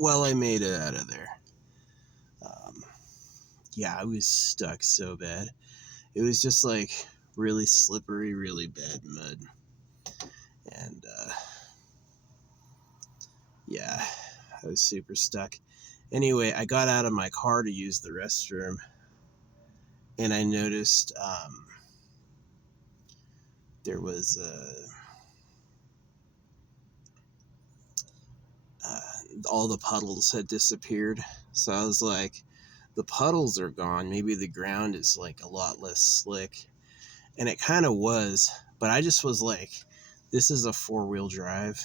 well, I made it out of there. Yeah, I was stuck so bad. It was just like really slippery, really bad mud. And yeah, I was super stuck. Anyway, I got out of my car to use the restroom, and I noticed there was all the puddles had disappeared. So I was like, the puddles are gone. Maybe the ground is like a lot less slick. And it kind of was, but I just was like, this is a 4-wheel drive.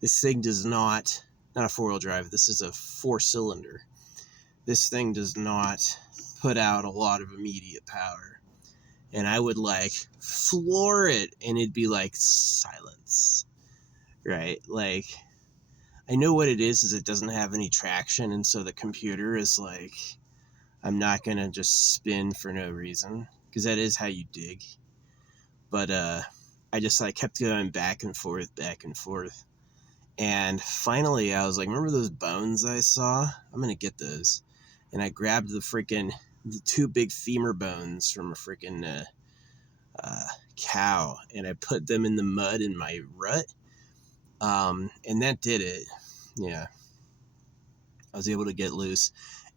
This thing does not a 4-wheel drive, this is a 4-cylinder. This thing does not put out a lot of immediate power. And I would like floor it and it'd be like silence, right? Like, I know what it is it doesn't have any traction. And so the computer is like, I'm not going to just spin for no reason, because that is how you dig. But I just like kept going back and forth. And finally I was like, remember those bones I saw? I'm going to get those. And I grabbed the 2 big femur bones from a freaking cow, and I put them in the mud in my rut. And that did it. Yeah. I was able to get loose.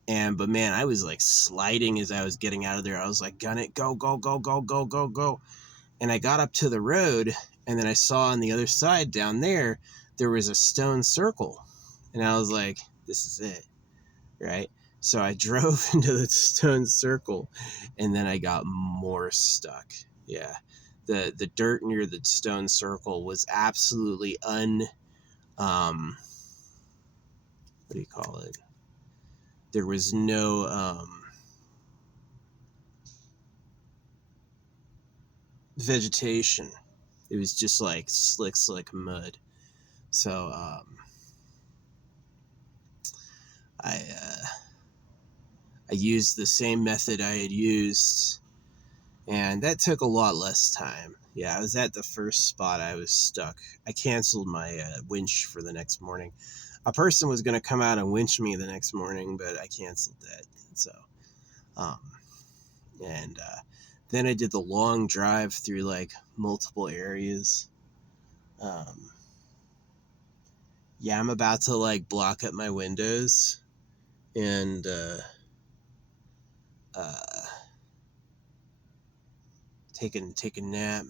But man, I was like sliding as I was getting out of there. I was like, gun it, go, go, go, go, go, go, go. And I got up to the road, and then I saw on the other side down there was a stone circle. And I was like, this is it, right? So I drove into the stone circle, and then I got more stuck. Yeah. The dirt near the stone circle was absolutely what do you call it? There was no vegetation. It was just like slick mud. So I used the same method I had used, and that took a lot less time. Yeah, I was at the first spot. I was stuck. I canceled my winch for the next morning. A person was going to come out and winch me the next morning, but I canceled that. So, and then I did the long drive through like multiple areas. Yeah, I'm about to like block up my windows and take a nap,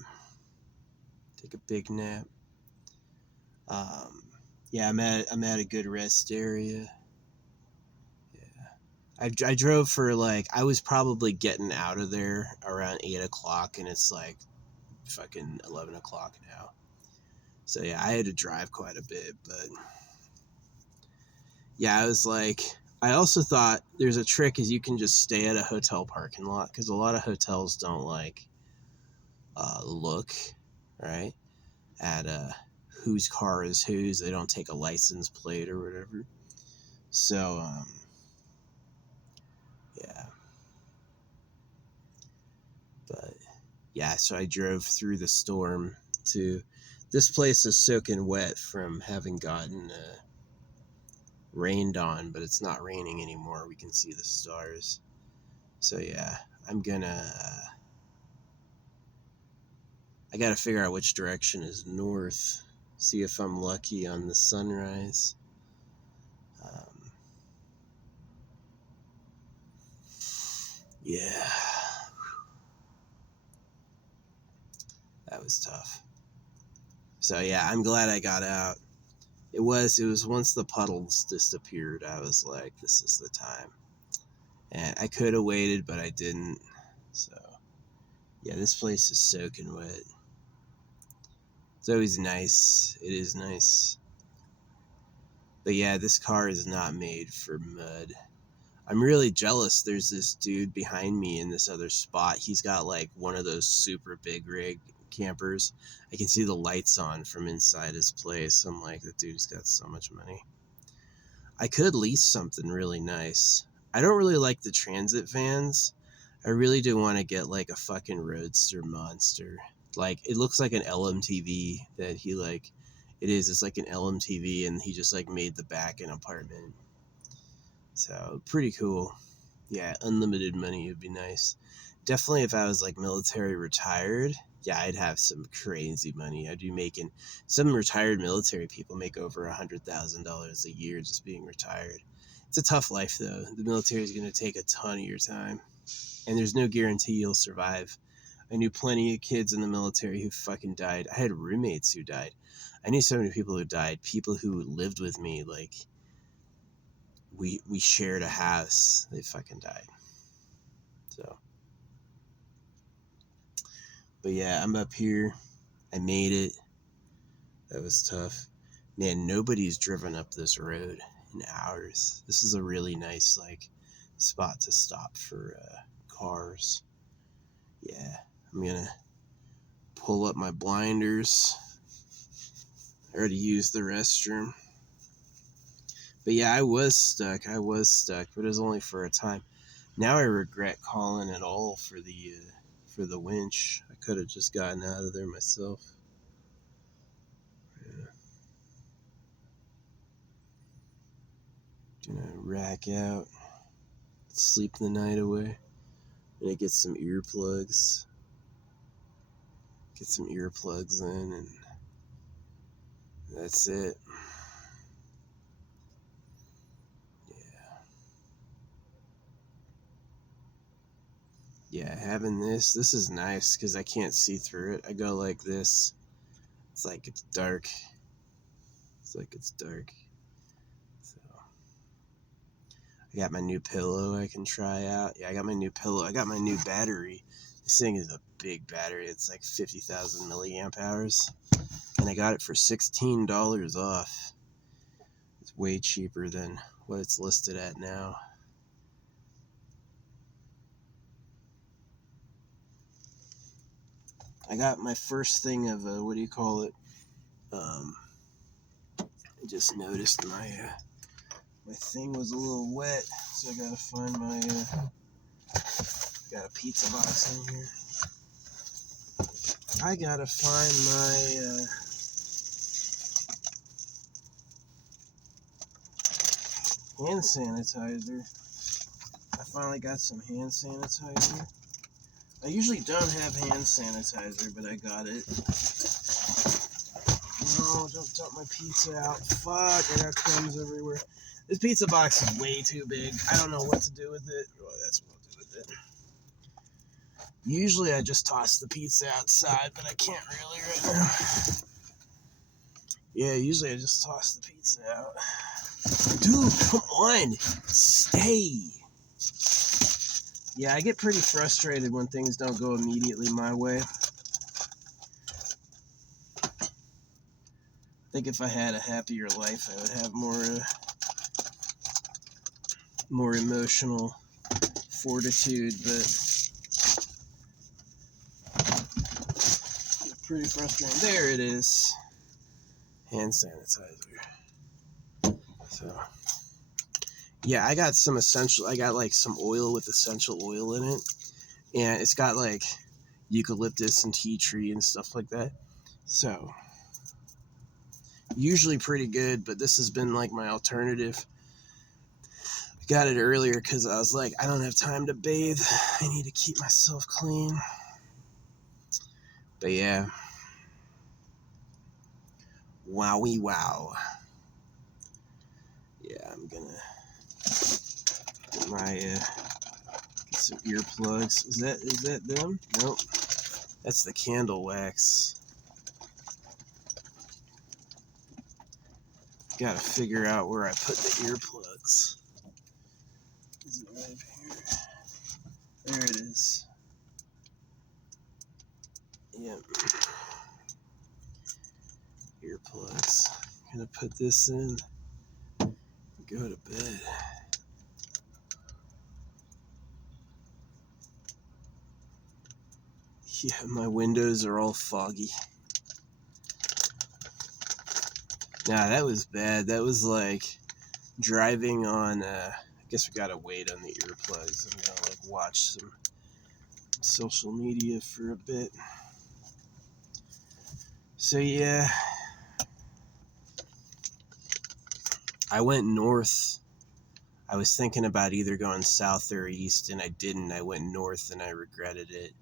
take a big nap. Yeah, I'm at a good rest area. Yeah, I drove for like, I was probably getting out of there around 8 o'clock, and it's like fucking 11 o'clock now. So yeah, I had to drive quite a bit, but yeah, I was like, I also thought there's a trick is you can just stay at a hotel parking lot, because a lot of hotels don't like look right at whose car is whose. They don't take a license plate or whatever. So yeah, but yeah, so I drove through the storm to this place is soaking wet from having gotten rained on, but it's not raining anymore. We can see the stars. So yeah, I'm gonna I gotta figure out which direction is north, see if I'm lucky on the sunrise. Yeah, that was tough. So yeah, I'm glad I got out. It was once the puddles disappeared, I was like, this is the time. And I could have waited, but I didn't. So yeah, this place is soaking wet. It's always nice. It is nice. But yeah, this car is not made for mud. I'm really jealous. There's this dude behind me in this other spot. He's got like one of those super big rig campers. I can see the lights on from inside his place. I'm like, that dude's got so much money. I could lease something really nice. I don't really like the transit vans. I really do want to get like a fucking roadster monster. Like, it looks like an LMTV that he like It is. It's like an LMTV, and he just like made the back an apartment. So pretty cool. Yeah, unlimited money would be nice. Definitely, if I was like military retired, yeah, I'd have some crazy money. I'd be making. Some retired military people make over $100,000 a year just being retired. It's a tough life though. The military is going to take a ton of your time, and there's no guarantee you'll survive. I knew plenty of kids in the military who fucking died. I had roommates who died. I knew so many people who died. People who lived with me, like we shared a house. They fucking died. So, but yeah, I'm up here. I made it. That was tough. Man, nobody's driven up this road in hours. This is a really nice like spot to stop for cars. Yeah, I'm gonna pull up my blinders. I already used the restroom. But yeah, I was stuck, but it was only for a time. Now I regret calling at all for the winch. I could have just gotten out of there myself. Yeah. Gonna rack out, sleep the night away. Gonna get some earplugs. Get some earplugs in, and that's it. Yeah. Yeah, having this is nice because I can't see through it. I go like this. It's like it's dark. So I got my new pillow I can try out. Yeah, I got my new pillow. I got my new battery. This thing is a big battery. It's like 50,000 milliamp hours. And I got it for $16 off. It's way cheaper than what it's listed at now. I got my first thing of, what do you call it? I just noticed my thing was a little wet, so I gotta find my, got a pizza box in here. I gotta find my, hand sanitizer. I finally got some hand sanitizer. I usually don't have hand sanitizer, but I got it. No, don't dump my pizza out. Fuck, I got crumbs everywhere. This pizza box is way too big. I don't know what to do with it. Well, that's what I'll do with it. Usually I just toss the pizza outside, but I can't really right now. Yeah, usually I just toss the pizza out. Dude, come on. Stay. Yeah, I get pretty frustrated when things don't go immediately my way. I think if I had a happier life, I would have more emotional fortitude, but pretty frustrating. There it is. Hand sanitizer. So, yeah, I got some like some oil with essential oil in it. And it's got like eucalyptus and tea tree and stuff like that. So, usually pretty good, but this has been like my alternative. I got it earlier because I was like, I don't have time to bathe. I need to keep myself clean. But yeah. Wowie wow. Yeah, I'm gonna get my get some earplugs. Is that them? Nope. That's the candle wax. Gotta figure out where I put the earplugs. Is it right here? There it is. Yep. Earplugs. Gonna put this in. Go to bed. Yeah, my windows are all foggy. Nah, that was bad. That was like driving on, I guess we gotta wait on the earplugs. I'm gonna like watch some social media for a bit. So yeah, I went north. I was thinking about either going south or east, and I didn't. I went north, and I regretted it.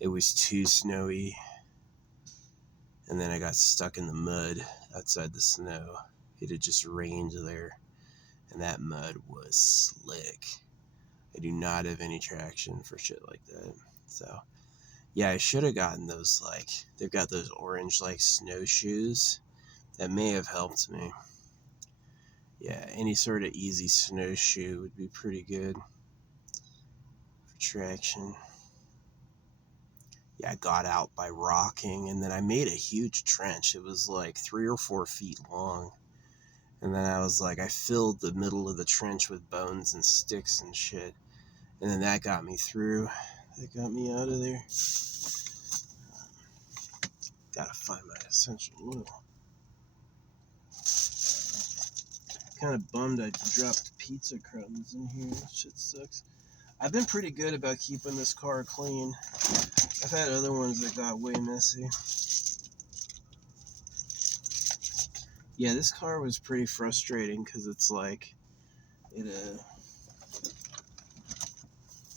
It was too snowy, and then I got stuck in the mud outside the snow. It had just rained there, and that mud was slick. I do not have any traction for shit like that. So, yeah, I should have gotten those, like, they've got those orange, like, snowshoes. That may have helped me. Yeah, any sort of easy snowshoe would be pretty good for traction. Yeah, I got out by rocking, and then I made a huge trench. It was like 3 or 4 feet long. And then I was like, I filled the middle of the trench with bones and sticks and shit. And then that got me through. That got me out of there. Gotta find my essential oil. Kind of bummed I dropped pizza crumbs in here. Shit sucks. I've been pretty good about keeping this car clean. I've had other ones that got way messy. Yeah, this car was pretty frustrating because it's like,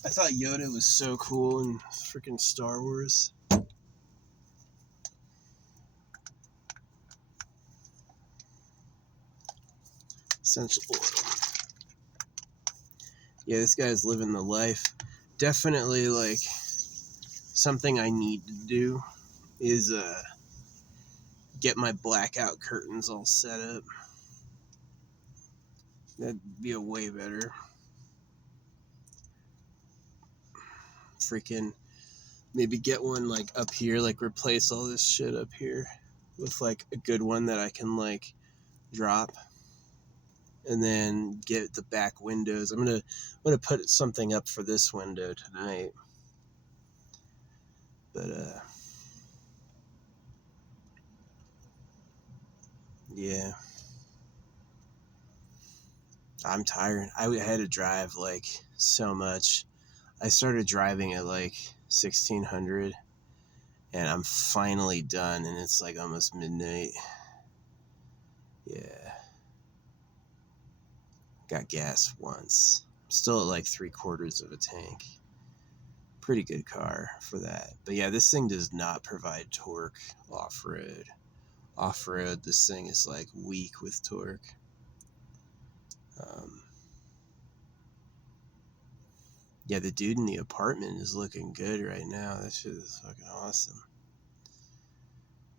I thought Yoda was so cool in freaking Star Wars. Essential oil. Yeah, this guy's living the life. Definitely, like, something I need to do is get my blackout curtains all set up. That'd be a way better. Freaking maybe get one like up here, like replace all this shit up here with like a good one that I can like drop, and then get the back windows. I'm gonna put something up for this window tonight, but yeah, I'm tired. I had to drive like so much. I started driving at like 1600, and I'm finally done, and it's like almost midnight. Yeah. Got gas once. I'm still at like 3/4 of a tank. Pretty good car for that. But yeah, this thing does not provide torque off-road. Off-road, this thing is like weak with torque. Yeah, the dude in the apartment is looking good right now. That shit is fucking awesome.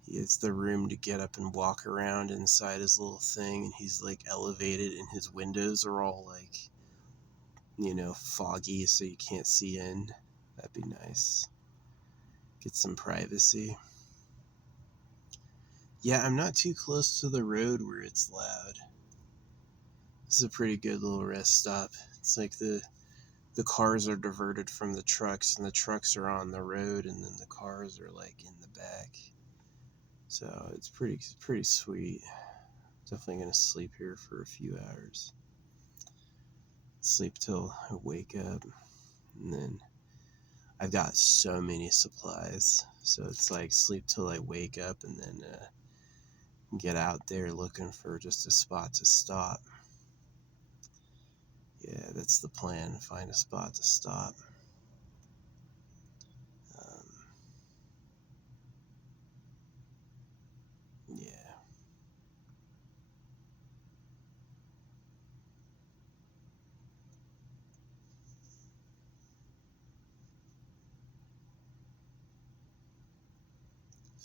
He has the room to get up and walk around inside his little thing, and he's like elevated, and his windows are all like, you know, foggy so you can't see in. That'd be nice. Get some privacy. Yeah, I'm not too close to the road where it's loud. This is a pretty good little rest stop. It's like the cars are diverted from the trucks, and the trucks are on the road, and then the cars are like in the back. So it's pretty sweet. Definitely gonna sleep here for a few hours. Sleep till I wake up, and then I've got so many supplies. So it's like sleep till I wake up, and then get out there looking for just a spot to stop. Yeah, that's the plan. Find a spot to stop. Yeah.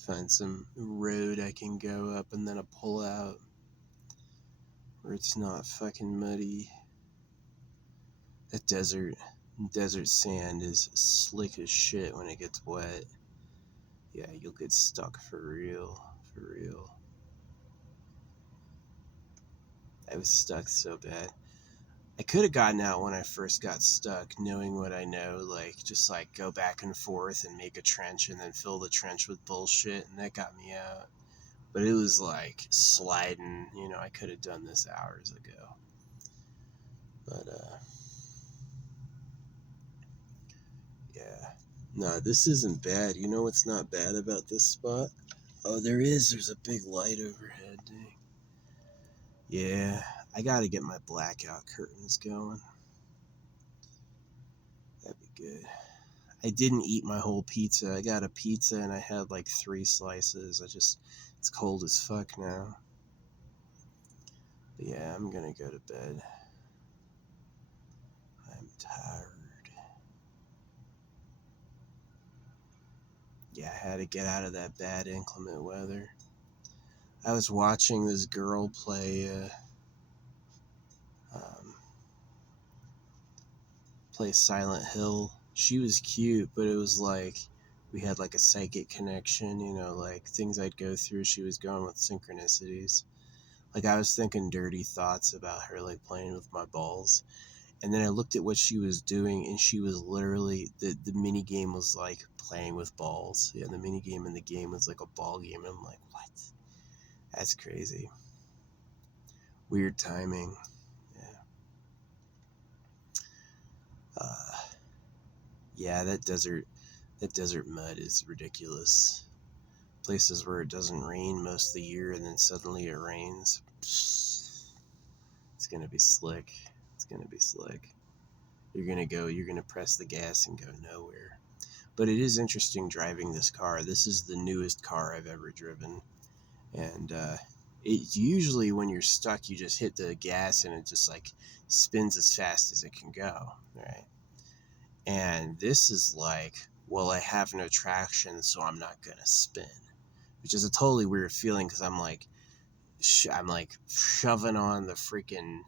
Find some road I can go up and then a pull out where it's not fucking muddy. That desert sand is slick as shit when it gets wet. Yeah, you'll get stuck for real. For real. I was stuck so bad. I could have gotten out when I first got stuck, knowing what I know, like, just, like, go back and forth and make a trench and then fill the trench with bullshit, and that got me out. But it was, like, sliding, you know, I could have done this hours ago. But, yeah. No, this isn't bad. You know what's not bad about this spot? Oh, there's a big light overhead, dude. Yeah, I gotta get my blackout curtains going. That'd be good. I didn't eat my whole pizza. I got a pizza and I had like 3 slices. It's cold as fuck now. But yeah, I'm gonna go to bed. I'm tired. Yeah, I had to get out of that bad inclement weather. I was watching this girl play Silent Hill. She was cute, but it was like we had like a psychic connection, like things I'd go through, she was going with synchronicities. Like I was thinking dirty thoughts about her, like playing with my balls. And then I looked at what she was doing, and she was literally, the mini game was like playing with balls. Yeah, the mini game in the game was like a ball game. And I'm like, what? That's crazy. Weird timing. Yeah. Yeah, that desert mud is ridiculous. Places where it doesn't rain most of the year, and then suddenly it rains. It's gonna be slick. It's gonna be slick. You're gonna press the gas and go nowhere. But it is interesting driving this car. This is the newest car I've ever driven. And it's usually when you're stuck, you just hit the gas and it just like spins as fast as it can go, right? And this is like, well, I have no traction, so I'm not gonna spin, which is a totally weird feeling because I'm like shoving on the freaking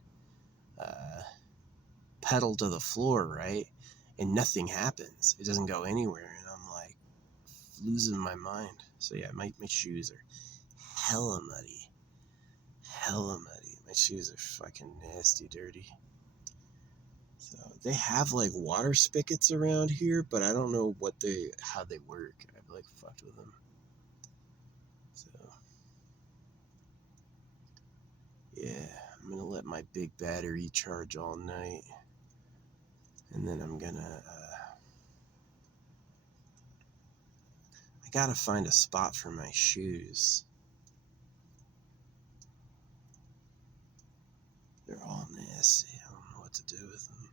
pedal to the floor, right? And nothing happens. It doesn't go anywhere, and I'm like losing my mind. So yeah, my shoes are hella muddy. Hella muddy. My shoes are fucking nasty dirty. So they have like water spigots around here, but I don't know how they work. I've like fucked with them. So yeah, I'm gonna let my big battery charge all night, and then I'm gonna I gotta find a spot for my shoes. They're all nasty. I don't know what to do with them.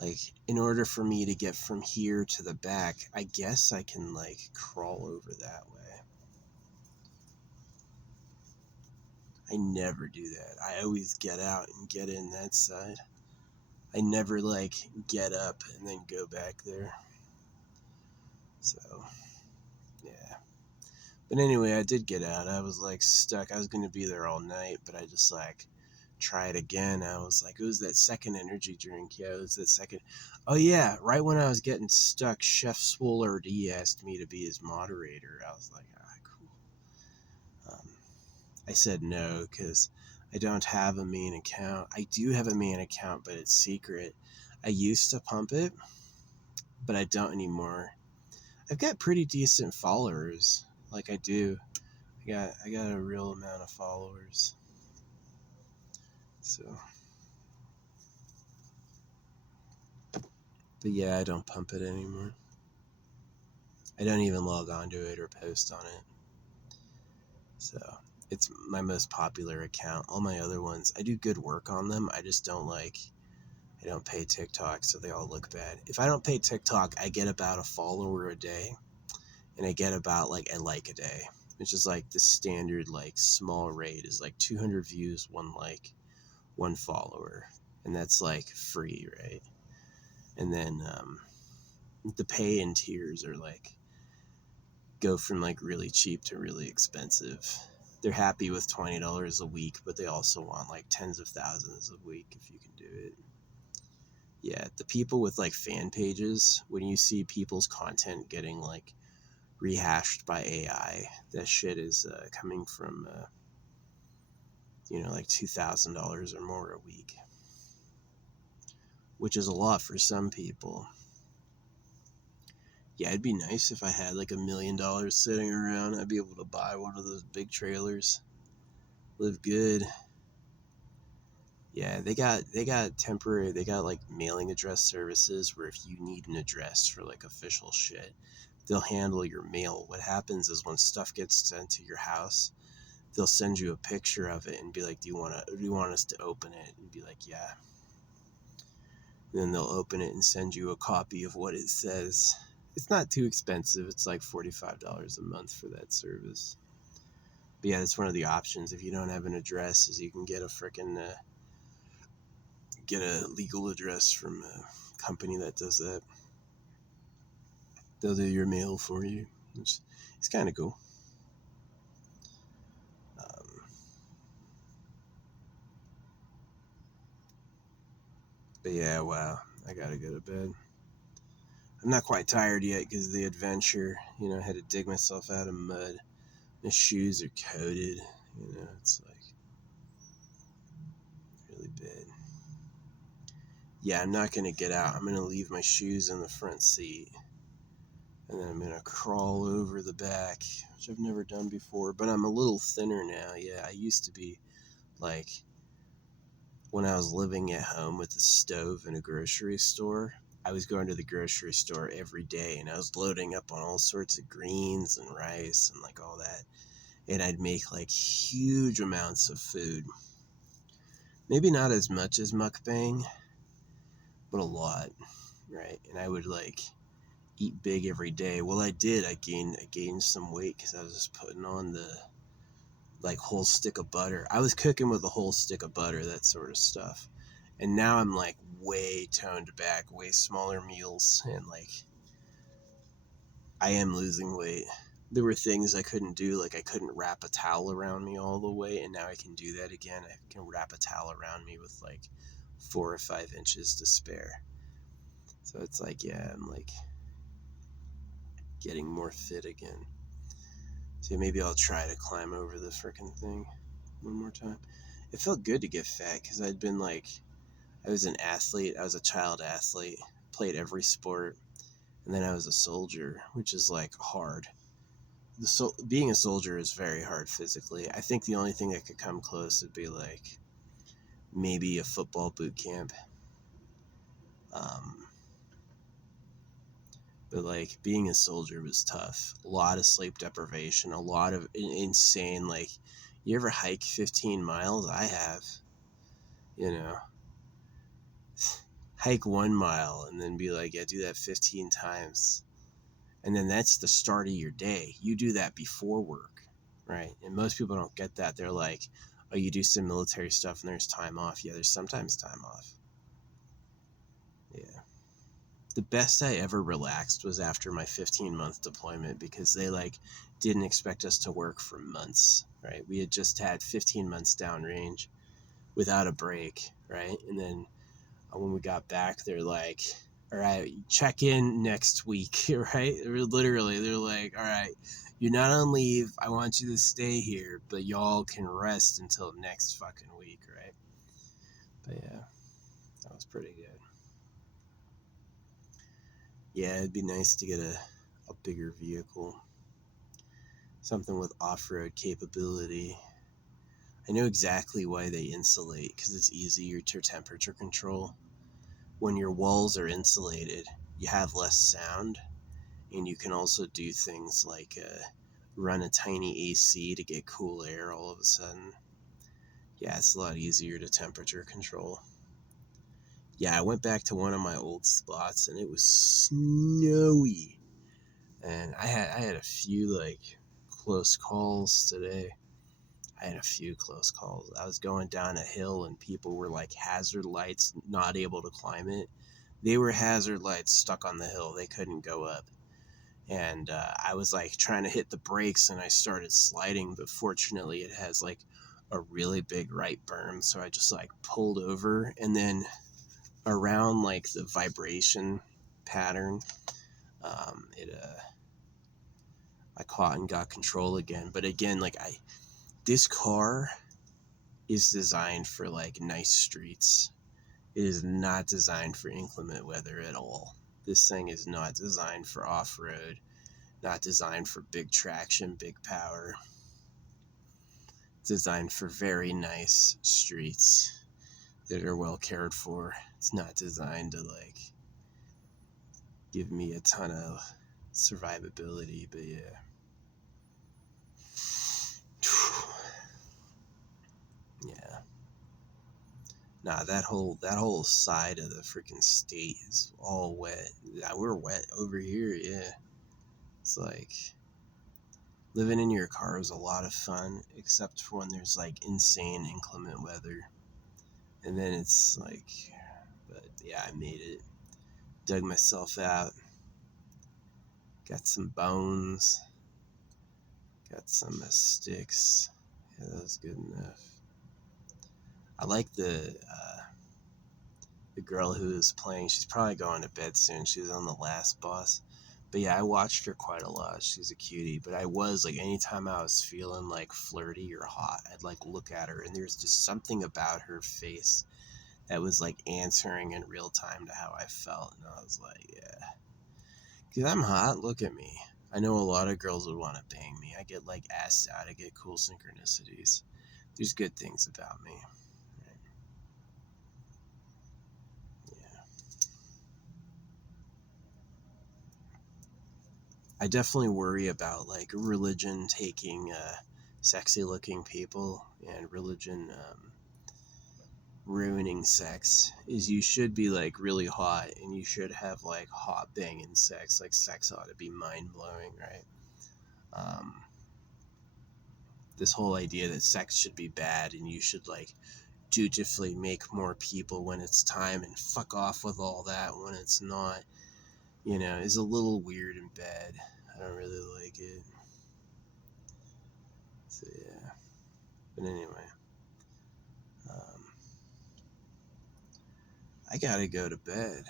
Like, in order for me to get from here to the back, I guess I can, like, crawl over that way. I never do that. I always get out and get in that side. I never, like, get up and then go back there. So, yeah. But anyway, I did get out. I was, like, stuck. I was going to be there all night, but I just, like, tried again. I was like, it was that second energy drink. Yeah, it was that second. Oh yeah, right when I was getting stuck, Chef Swoller D asked me to be his moderator. I was like, cool. I said no because I don't have a main account. I do have a main account, but it's secret. I used to pump it, but I don't anymore. I've got pretty decent followers. Like I do. I got a real amount of followers. So, but yeah, I don't pump it anymore. I don't even log onto it or post on it. So, it's my most popular account. All my other ones, I do good work on them. I just don't I don't pay TikTok, so they all look bad. If I don't pay TikTok, I get about a follower a day, and I get about like a like a day, which is like the standard like small rate is like 200 views, 1 like, 1 follower, and that's like free, right? And then the pay in tiers are like go from like really cheap to really expensive. They're happy with $20 a week, but they also want like tens of thousands a week if you can do it. Yeah, the people with like fan pages, when you see people's content getting like rehashed by AI, that shit is coming from like $2,000 or more a week, which is a lot for some people. Yeah, it'd be nice if I had like $1 million sitting around. I'd be able to buy one of those big trailers, live good. Yeah, they got temporary, they got like mailing address services where if you need an address for like official shit, they'll handle your mail. What happens is when stuff gets sent to your house, they'll send you a picture of it and be like, do you want us to open it? And be like, yeah. And then they'll open it and send you a copy of what it says. It's not too expensive. It's like $45 a month for that service. But yeah, that's one of the options. If you don't have an address, is you can get get a legal address from a company that does that. They'll do your mail for you. It's kind of cool. But yeah, wow, I gotta go to bed. I'm not quite tired yet because of the adventure. I had to dig myself out of mud. My shoes are coated. It's like really bad. Yeah, I'm not gonna get out. I'm gonna leave my shoes in the front seat. And then I'm gonna crawl over the back, which I've never done before, but I'm a little thinner now. Yeah, I used to be like, when I was living at home with the stove in a grocery store, I was going to the grocery store every day and I was loading up on all sorts of greens and rice and like all that. And I'd make like huge amounts of food. Maybe not as much as mukbang, but a lot, right? And I would like eat big every day. Well, I did. I gained some weight because I was just putting on the like whole stick of butter. I was cooking with a whole stick of butter, that sort of stuff. And now I'm like way toned back, way smaller meals, and like I am losing weight. There were things I couldn't do, like I couldn't wrap a towel around me all the way, and now I can do that again. I can wrap a towel around me with like 4 or 5 inches to spare. So it's like, yeah, I'm like getting more fit again. So maybe I'll try to climb over the frickin' thing one more time. It felt good to get fat because I'd been like, I was an athlete. I was a child athlete, played every sport, and then I was a soldier, which is like hard. Being a soldier is very hard physically. I think the only thing that could come close would be like maybe a football boot camp. But like being a soldier was tough. A lot of sleep deprivation, a lot of insane, like, you ever hike 15 miles? I have, hike 1 mile and then be like, yeah, do that 15 times. And then that's the start of your day. You do that before work, right? And most people don't get that. They're like, oh, you do some military stuff and there's time off. Yeah, there's sometimes time off. Yeah. The best I ever relaxed was after my 15-month deployment because they like didn't expect us to work for months, right? We had just had 15 months downrange without a break, right? And then when we got back, they're like, all right, check in next week, right? Literally, they're like, all right, you're not on leave. I want you to stay here, but y'all can rest until next fucking week, right? But yeah, that was pretty good. Yeah, it'd be nice to get a bigger vehicle. Something with off-road capability. I know exactly why they insulate, because it's easier to temperature control. When your walls are insulated, you have less sound, and you can also do things like run a tiny AC to get cool air all of a sudden. Yeah, it's a lot easier to temperature control. Yeah, I went back to one of my old spots, and it was snowy. And I had a few like close calls today. I had a few close calls. I was going down a hill and people were like hazard lights, not able to climb it. They were hazard lights stuck on the hill. They couldn't go up. And I was like trying to hit the brakes and I started sliding, but fortunately it has like a really big right berm. So I just like pulled over, and then around like the vibration pattern, I caught and got control again. But again, like this car is designed for like nice streets. It is not designed for inclement weather at all. This thing is not designed for off-road, not designed for big traction, big power. It's designed for very nice streets that are well cared for. It's not designed to like give me a ton of survivability, but yeah. Yeah. Nah, that whole side of the freaking state is all wet. Yeah, we're wet over here, yeah. It's like living in your car is a lot of fun, except for when there's like insane inclement weather. And then it's like, but yeah, I made it. Dug myself out. Got some bones. Got some sticks. Yeah, that was good enough. I like the girl who was playing. She's probably going to bed soon. She was on the last boss. But yeah, I watched her quite a lot. She's a cutie. But I was like, anytime I was feeling like flirty or hot, I'd like look at her, and there's just something about her face that was like answering in real time to how I felt. And I was like, yeah, because I'm hot. Look at me. I know a lot of girls would want to bang me. I get like assed out. I get cool synchronicities. There's good things about me. Right? Yeah. I definitely worry about like religion taking sexy looking people and religion ruining sex. Is you should be like really hot and you should have like hot banging sex. Like sex ought to be mind blowing, right? Um, this whole idea that sex should be bad and you should like dutifully make more people when it's time and fuck off with all that when it's not, is a little weird and bad. I don't really like it. So yeah. But anyway, um, I gotta go to bed.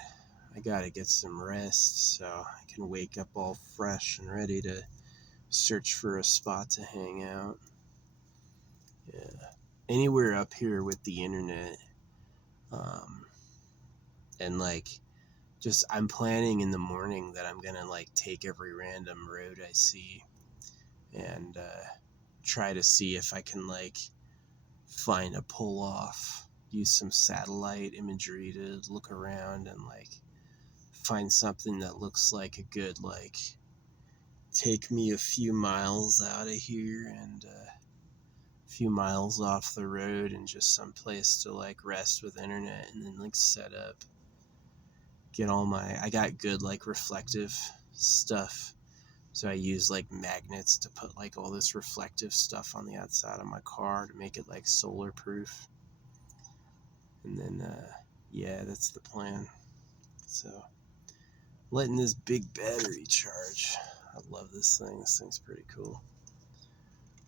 I gotta get some rest so I can wake up all fresh and ready to search for a spot to hang out. Yeah. Anywhere up here with the internet. Um, and like, just I'm planning in the morning that I'm gonna like take every random road I see and try to see if I can like find a pull off, use some satellite imagery to look around and like find something that looks like a good like take me a few miles out of here and a few miles off the road and just some place to like rest with internet and then like set up, get all my, I got good like reflective stuff. So I use like magnets to put like all this reflective stuff on the outside of my car to make it like solar proof. And then, yeah, that's the plan. So letting this big battery charge. I love this thing. This thing's pretty cool.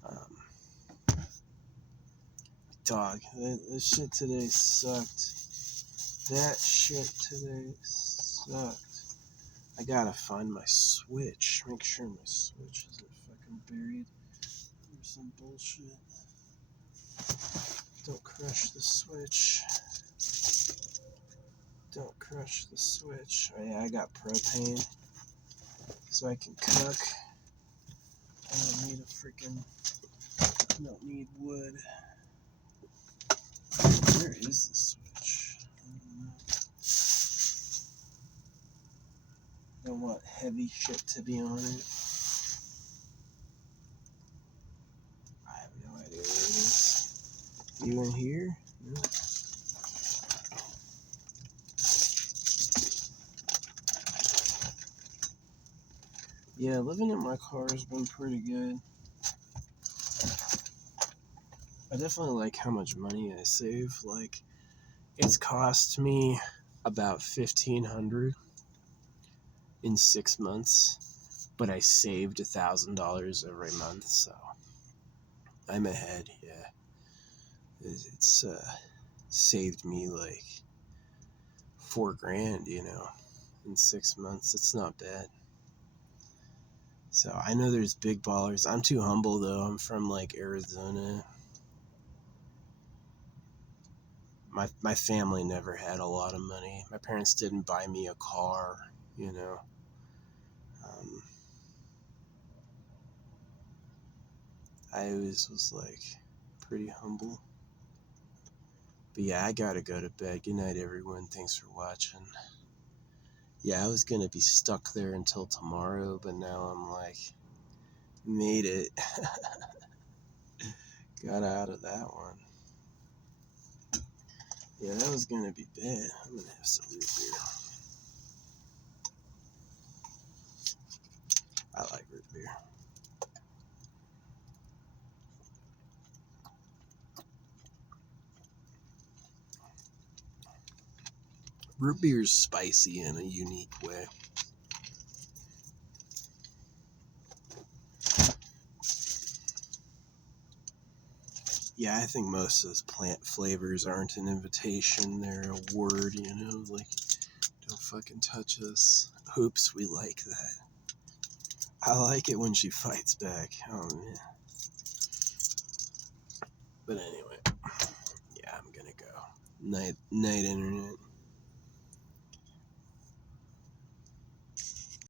Um, Dog, that shit today sucked. That shit today sucked. I gotta find my switch. Make sure my switch isn't fucking buried or some bullshit. Don't crush the switch. Don't crush the switch. Oh yeah, I got propane, so I can cook. I don't need don't need wood. Where is the switch? I don't know. I don't want heavy shit to be on it. I have no idea where it is. You in here? No. Yeah, living in my car has been pretty good. I definitely like how much money I save. Like, it's cost me about $1,500 in 6 months, but I saved $1,000 every month, so I'm ahead. Yeah, it's saved me like $4,000, in 6 months. It's not bad. So I know there's big ballers. I'm too humble though. I'm from like Arizona. My family never had a lot of money. My parents didn't buy me a car, you know. Um, I always was like pretty humble. But yeah, I gotta go to bed. Good night, everyone. Thanks for watching. Yeah, I was gonna be stuck there until tomorrow, but now I'm like, made it. Got out of that one. Yeah, that was gonna be bad. I'm gonna have some root beer. I like root beer. Root beer is spicy in a unique way. Yeah, I think most of those plant flavors aren't an invitation. They're a word, you know, like, don't fucking touch us. Oops, we like that. I like it when she fights back. Oh, man. But anyway, yeah, I'm gonna go. Night, internet.